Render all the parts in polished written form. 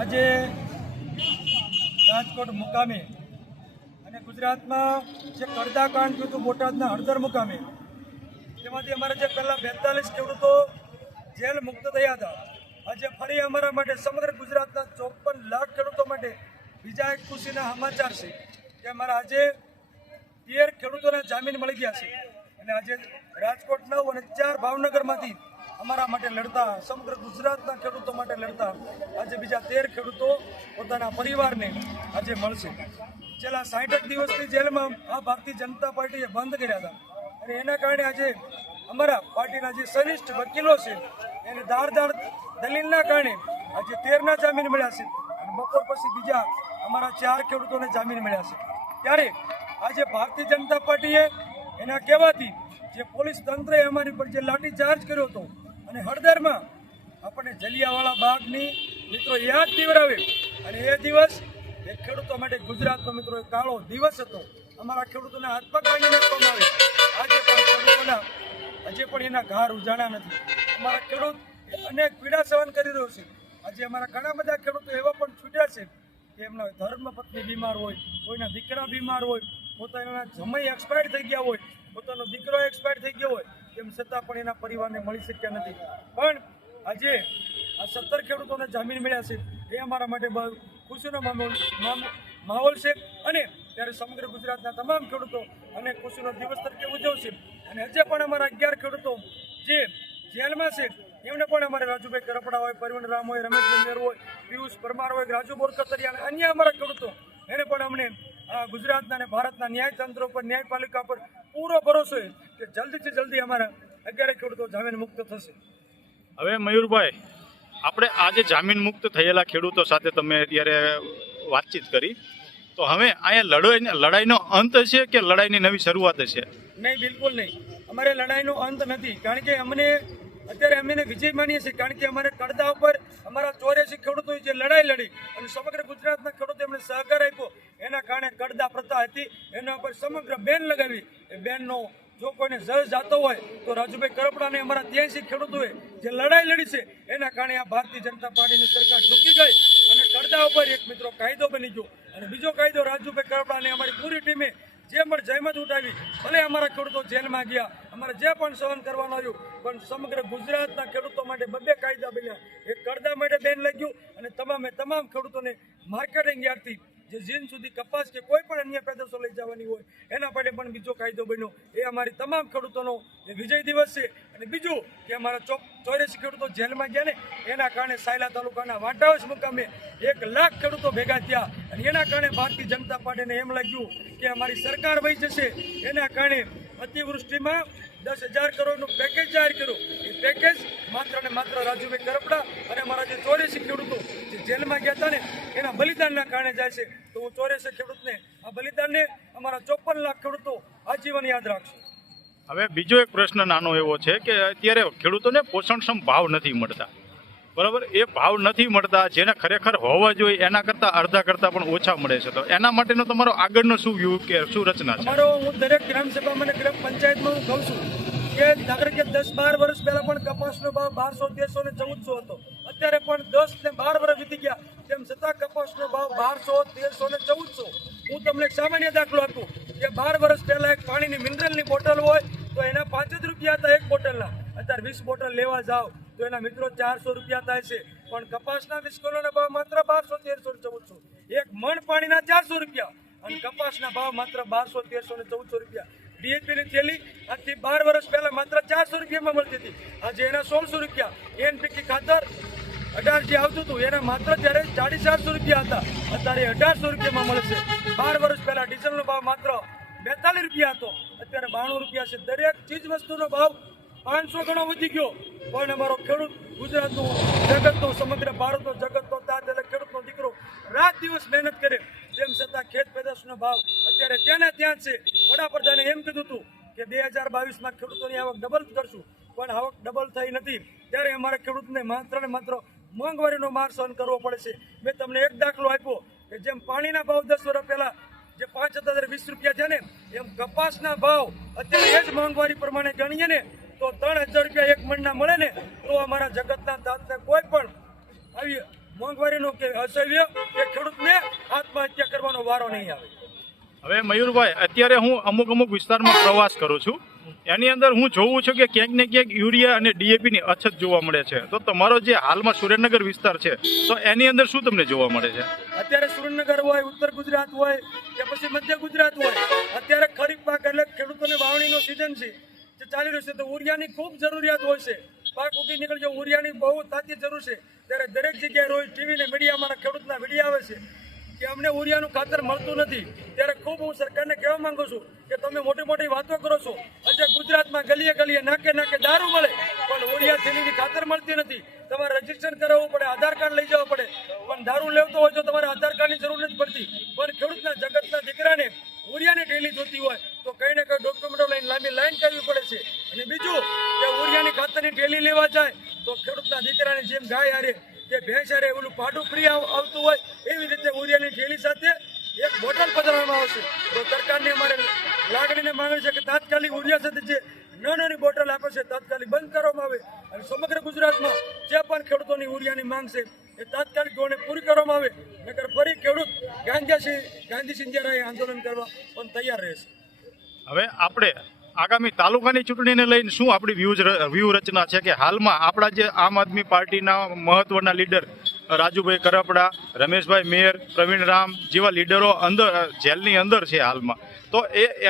આજે રાજકોટ મુકામે અને ગુજરાતમાં જે કરદાકાંડ થયું હતું બોટાદના હળદર મુકામે, તેમાંથી અમારા જે પહેલાં 42 ખેડૂતો જેલ મુક્ત થયા હતા, આજે ફરી અમારા માટે સમગ્ર ગુજરાતના 54 લાખ ખેડૂતો માટે બીજા એક ખુશીના સમાચાર છે કે અમારા આજે 13 ખેડૂતોના જામીન મળી ગયા છે. અને આજે રાજકોટ 9 અને 4 ભાવનગરમાંથી અમારા માટે લડતા, સમગ્ર ગુજરાતના ખેડૂતો માટે લડતા આજે બીજા 13 ખેડૂતો પોતાના પરિવારને આજે મળશે. છેલ્લા 60 દિવસથી જેલમાં આ ભારતીય જનતા પાર્ટીએ બંધ કર્યા હતા અને એના કારણે આજે અમારા પાર્ટીના જે સનિષ્ઠ વકીલો છે એને ધારદાર દલીલના કારણે આજે 13ના જામીન મળ્યા છે અને બપોર પછી બીજા અમારા 4 ખેડૂતોને જામીન મળ્યા છે. ત્યારે આજે ભારતીય જનતા પાર્ટીએ એના કહેવાથી જે પોલીસ તંત્રએ અમારી પર જે લાઠીચાર્જ કર્યો હતો અને હળદરમાં આપણને જલિયાવાલા બાગની મિત્રો યાદ દિવરાવે, અને એ દિવસ એ ખેડૂતો માટે ગુજરાતનો મિત્રો એક કાળો દિવસ હતો. અમારા ખેડૂતોને હાથ પગ ભાંગી નાખવામાં આવે. આજે પણ એના ઘાર ઉજાણા નથી. અમારા ખેડૂત અનેક પીડા સહન કરી રહ્યો છે. આજે અમારા ઘણા બધા ખેડૂતો એવા પણ છૂટ્યા છે કે એમના ધર્મપત્ની બીમાર હોય, કોઈના દીકરા બીમાર હોય, પોતાના જમાઈ એક્સપાયર થઈ ગયા હોય, પોતાનો દીકરો એક્સપાયર થઈ ગયો હોય, તેમ છતાં પણ એના પરિવારને મળી શક્યા નથી. પણ આજે આ 17 ખેડૂતોને જામીન મળ્યા છે એ અમારા માટે બહુ ખુશીનો માહોલ છે. અને ત્યારે સમગ્ર ગુજરાતના તમામ ખેડૂતો અને ખુશીનો દિવસ તરીકે ઉજવશે. અને હજે પણ અમારા 11 ખેડૂતો જે જેલમાં છે એમને પણ અમારે રાજુભાઈ કરપડા હોય, પરવીન રામ હોય, રમેશભાઈ મેર હોય, પિયુષ પરમાર હોય, રાજુ બોરકતરિયા અને અન્ય અમારા ખેડૂતો, એને પણ અમને ગુજરાતના અને ભારતના ન્યાયતંત્ર પર, ન્યાયપાલિકા પર પૂરો ભરોસો છે કે જલ્દીથી જલ્દી અમારા 11 ખેડૂતો જામીન મુક્ત થશે. હવે મયુરભાઈ, આપણે આજે જામીન મુક્ત થયેલા ખેડૂતો સાથે તમે અત્યારે વાતચીત કરી, તો હવે અહીંયા લડાઈનો અંત છે કે લડાઈની નવી શરૂઆત છે? નહીં, બિલકુલ નહીં. અમારે લડાઈનો અંત નથી, કારણ કે અત્યારે અમે વિજય માનીએ છીએ. કારણ કે અમારે કડદા ઉપર અમારા 84 ખેડૂતોએ જે લડાઈ લડી અને સમગ્ર ગુજરાતના ખેડૂતો એમને સહકાર આપ્યો, એના કારણે કડદા પ્રથા હતી એના ઉપર સમગ્ર બેન લગાવી. એ બેનનો જો કોઈને જળ જાતો હોય તો રાજુભાઈ કરપડાને અમારા 83 ખેડૂતોએ જે લડાઈ લડી છે એના કારણે આ ભારતીય જનતા પાર્ટીની સરકાર ઝૂકી ગઈ અને કડદા ઉપર એક મિત્રો કાયદો બની ગયો. અને બીજો કાયદો રાજુભાઈ કરપડાને અમારી પૂરી ટીમે જે પણ જહેમત ઉઠાવી, ભલે અમારા ખેડૂતો જેલમાં ગયા, અમારે જે પણ સહન કરવાનું આવ્યું, પણ સમગ્ર ગુજરાતના ખેડૂતો માટે 2 કાયદા બન્યા. એક કડદા માટે બેન લાગ્યું અને તમામ ખેડૂતોને માર્કેટિંગ યાર્ડથી જે જીન સુધી કપાસ કે કોઈ પણ અન્ય પેદાશો લઈ જવાની હોય એના માટે પણ બીજો કાયદો બન્યો. એ અમારી તમામ ખેડૂતોનો જે વિજય દિવસ છે. અને બીજું કે અમારા 84 ખેડૂતો જેલમાં ગયા ને એના કારણે સાયલા તાલુકાના વાંટાવસ મુકામે 1 લાખ ખેડૂતો ભેગા થયા અને એના કારણે ભારતીય જનતા પાર્ટીને એમ લાગ્યું કે અમારી સરકાર વહી જશે. એના કારણે અતિવૃષ્ટિમાં 10,000 કરોડનું પેકેજ જાહેર કર્યું. એ પેકેજ માત્ર ને માત્ર રાજુભાઈ કરપડા અને અમારા જે 84 ખેડૂતો જે જેલમાં ગયા હતા ને એના બલિદાનના કારણે જાય છે. તો હું 84 ખેડૂતને આ બલિદાનને અમારા 54 લાખ ખેડૂતો આજીવન યાદ રાખશે. હવે બીજો એક પ્રશ્ન નાનો એવો છે કે અત્યારે ખેડૂતોને પોષણક્ષમ ભાવ નથી મળતા, બરાબર? એ ભાવ નથી મળતા જેને ખરેખર હોવા જોઈએ એના કરતાં અડધા કરતાં પણ ઓછા મળે છે. તો એના માટેનો તમારો આગળનો શું વ્યૂ કે શું રચના છે? હું દરેક ગ્રામસભામાં અને ગ્રામ પંચાયતમાં હું કહું છું કે ધારો કે 10-12 વર્ષ પહેલા પણ કપાસનો ભાવ 1200, 1300 ને 1400 હતો. અત્યારે પણ 10 ને 12 વર્ષ વીતી ગયા તેમ છતાં કપાસનો ભાવ 1200, 1300 ને 1400. હું તમને એક સામાન્ય દાખલો આપું કે 12 વર્ષ પહેલા એક પાણીની મિનરલની બોટલ હોય તો એના 5 જ રૂપિયા હતા એક બોટલના. અત્યારે 20 બોટલ લેવા જાઓ તો એના મિત્રો 400 રૂપિયા થાય છે. પણ કપાસના 20 કિલોના ભાવ માત્ર 1200, 1300 ને 1400. એક મણ પાણીના 400 રૂપિયા અને કપાસના ભાવ માત્ર 1200, 1300 ને 1400 રૂપિયા. ડીએપીની થેલી આજથી 12 વર્ષ પહેલા માત્ર 400 રૂપિયામાં મળતી હતી, આજે એના 1600 રૂપિયા. એનપીકે ખાતર 18 જે આવતું હતું એના માત્ર ત્યારે 450 રૂપિયા હતા, અત્યારે 1800 રૂપિયામાં મળે છે. 12 વર્ષ પહેલા ડીઝલનો ભાવ માત્ર 42 રૂપિયા હતો, અત્યારે 92 રૂપિયા છે. દરેક ચીજ વસ્તુનો ભાવ 500 ગણો વધી ગયો. પણ અમારો ખેડૂત ગુજરાતનો, જગતનો, સમગ્ર ભારતનો જગતનો તાત એટલે ખેડૂતનો દીકરો રાત દિવસ મહેનત કરે, તેમ છતાં ખેત પેદાશનો ભાવ અત્યારે ત્યાં છે. વડાપ્રધાને એમ કીધું હતું કે 2022માં ખેડૂતોની આવક ડબલ કરશું, પણ આવક ડબલ થઈ નથી. ત્યારે અમારા ખેડૂતને માત્ર ને માત્ર મોંઘવારીનો માર સહન કરવો પડે છે. મેં તમને એક દાખલો આપ્યો કે જેમ પાણીના ભાવ 10 વર્ષ પહેલા જે 5,020 રૂપિયા છે ને, એમ કપાસના ભાવ અત્યારે એ જ મોંઘવારી પ્રમાણે ગણીએ ને તો 3,000 રૂપિયા એક મણના મળે ને તો અમારા જગતના તાતને કોઈ પણ આવી મોંઘવારીનું કે અસહ્ય એ ખેડૂતને આત્મહત્યા કરવાનો વારો નહીં આવે. હવે મયુરભાઈ, અત્યારે હું અમુક વિસ્તારમાં પ્રવાસ કરું છું, એની અંદર હું જોઉં છું કે ક્યાંક ને ક્યાંક યુરિયા અને ડીએપીની અછત જોવા મળે છે. તો તમારો જે હાલમાં સુરેન્દ્રનગર વિસ્તાર છે, તો એની અંદર શું તમને જોવા મળે છે? અત્યારે સુરેન્દ્રનગર હોય, ઉત્તર ગુજરાત હોય કે પછી મધ્ય ગુજરાત હોય, અત્યારે ખરીફ પાક એટલે ખેડૂતોને વાવણીનો સિઝન છે જે ચાલી રહ્યું છે, તો ઉરિયાની ખૂબ જરૂરિયાત હોય છે. પાક ઉગી નીકળજો, ઉરિયાની બહુ તાતી જરૂર છે. ત્યારે દરેક જગ્યાએ રોજ ટીવી ને મીડિયામાં ખેડૂતના વિડીયો આવે છે કે અમને ઉરિયાનું ખાતર મળતું નથી. ત્યારે ખૂબ હું સરકારને કહેવા માંગુ છું કે તમે મોટી વાતો કરો છો, આજે ગુજરાતમાં ગલીએ ગલીએ નાકે દારૂ મળે પણ ઉરિયા થેલીની ખાતર મળતી નથી. તમારે રજીસ્ટ્રેશન કરાવવું પડે, આધાર કાર્ડ લઈ જવા પડે, પણ દારૂ લેવતો હોય તો તમારે આધાર કાર્ડની જરૂર નથી પડતી. પણ ખેડૂતના જગતના દીકરાને ઉરિયાની થેલી જોતી હોય તો કઈ ને કઈ ડોક્યુમેન્ટો લઈને લાંબી લાઈન કરવી પડે છે. અને બીજું કે ઉરિયાની ખાતરની થેલી લેવા જાય તો ખેડૂતના દીકરાને જેમ ગાય હારે કે ભેંસ હારે ઓલું પાડું ફ્રી આવતું હોય એવી રીતે ઉરિયાની થેલી સાથે એક બોટલ પધરાવવામાં આવશે. તો સરકારને અમારે લાગણીને માંગણી છે કે તાત્કાલિક ઉરિયા સાથે જે નાની બોટલ આપે છે તાત્કાલિક બંધ કરવામાં આવે અને સમગ્ર ગુજરાતમાં જે પણ ખેડૂતોની ઉરિયાની માંગ છે એ તાત્કાલિક ધોરણે પૂરી કરવામાં આવે. નકર ફરી ખેડૂત ગાંધી સિંધિયા આંદોલન કરવા પણ તૈયાર રહેશે. હવે આપણે આગામી તાલુકાની ચૂંટણીને લઈને શું આપણી વ્યૂહરચના છે કે હાલમાં આપણા જે આમ આદમી પાર્ટીના મહત્વના લીડર રાજુભાઈ કરપડા, રમેશભાઈ મેર, પ્રવીણ રામ જેવા લીડરો અંદર જેલની અંદર છે હાલમાં, તો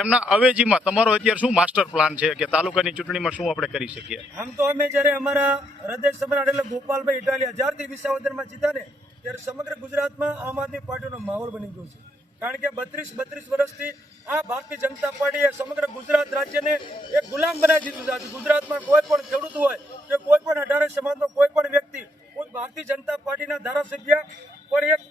એમના અવેજીમાં તમારો અત્યારે શું માસ્ટર પ્લાન છે કે તાલુકાની ચૂંટણીમાં શું આપણે કરી શકીએ? આમ તો અમે જ્યારે અમારા હૃદય સમ્રાટ એટલે ગોપાલભાઈ ઇટાલિયા જ્યારથી વિસાવદરમાં જીતા ને ત્યારે સમગ્ર ગુજરાતમાં આમ આદમી પાર્ટીનો માહોલ બની ગયો છે. કારણ કે 32 વર્ષથી આ ભારતીય જનતા પાર્ટીએ સમગ્ર ગુજરાત રાજ્યને એક ગુલામ બનાવી દીધું છે. ગુજરાતમાં કોઈ પણ ખેડૂત હોય કે કોઈ પણ 18 સમાજનો કોઈ પણ વ્યક્તિ ભારતીય જનતા પાર્ટીના ધારાસભ્ય પણ એક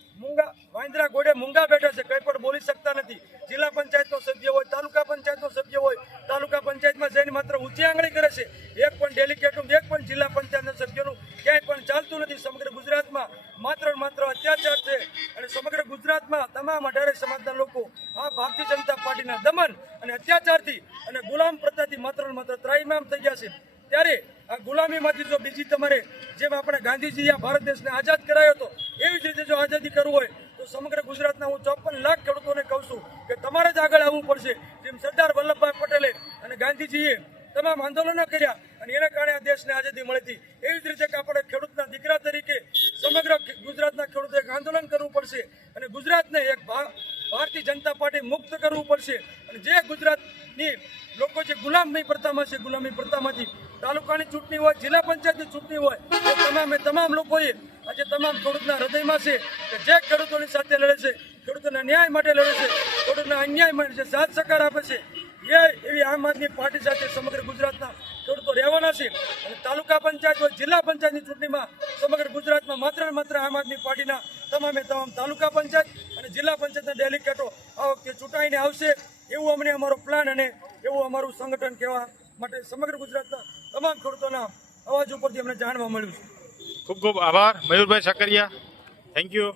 વાંદરા ઘોડે મૂંગા બેઠા છે, કંઈ પણ બોલી શકતા નથી. જિલ્લા પંચાયતનો સભ્ય હોય, તાલુકા પંચાયતનો સભ્ય હોય, તાલુકા પંચાયતમાં જઈને માત્ર ઊંચી આંગળી કરે છે. એક પણ ડેલિગેટનું, એક પણ જિલ્લા પંચાયતના સભ્યનું ક્યાંય પણ ચાલતું નથી. સમગ્ર ગુજરાતમાં માત્ર અત્યાચાર છે અને સમગ્ર ગુજરાતમાં તમામ 18 સમાજના લોકો આ ભારતીય જનતા પાર્ટીના દમન અને અત્યાચારથી અને ગુલામ પ્રથાથી માત્ર ત્રાહિમામ થઈ ગયા છે. ત્યારે આ ગુલામીમાંથી જો બીજી તમારે જેમ આપણે ગાંધીજીએ ભારત દેશને આઝાદ કરાયો હતો એવી જ રીતે જો આઝાદી કરવું હોય તો સમગ્ર ગુજરાતના હું 54 લાખ ખેડૂતોને કહું છું કે તમારે જ આગળ આવવું પડશે. જેમ સરદાર વલ્લભભાઈ પટેલે અને ગાંધીજીએ તમામ આંદોલનો કર્યા અને એના કારણે આ દેશને આઝાદી મળી હતી, એવી જ રીતે કે આપણે ખેડૂતના દીકરા તરીકે સમગ્ર ગુજરાતના ખેડૂતો એક આંદોલન કરવું પડશે અને ગુજરાતને એક ભારતીય જનતા પાર્ટી મુક્ત કરવું પડશે. અને જે ગુજરાતની લોકો જે ગુલામી પ્રથામાં છે, ગુલામી પ્રથામાંથી તાલુકાની ચૂંટણી હોય, જિલ્લા પંચાયતની ચૂંટણી હોય, એ તમામ લોકોએ આજે તમામ ખેડૂતના હૃદયમાં છે કે જે ખેડૂતોની સાથે લડે છે, ખેડૂતોના ન્યાય માટે લડે છે, ખેડૂતના અન્યાય માટે જે સાથ સહકાર આપે છે, એવી આમ આદમી પાર્ટી સાથે સમગ્ર ગુજરાતના ખેડૂતો રહેવાના છે. અને તાલુકા પંચાયત હોય, જિલ્લા પંચાયતની ચૂંટણીમાં સમગ્ર ગુજરાતમાં માત્ર આમ આદમી પાર્ટીના તમામ તાલુકા પંચાયત અને જિલ્લા પંચાયતના ડેલિગેટો આ વખતે ચૂંટાઈને આવશે. એવું અમને અમારો પ્લાન અને એવું અમારું સંગઠન કહેવા માટે સમગ્ર ગુજરાતના તમામ ખેડૂતોના અવાજ ઉપરથી અમને જાણવા મળ્યું છે. ખૂબ આભાર મયુરભાઈ સાકરિયા. Thank you.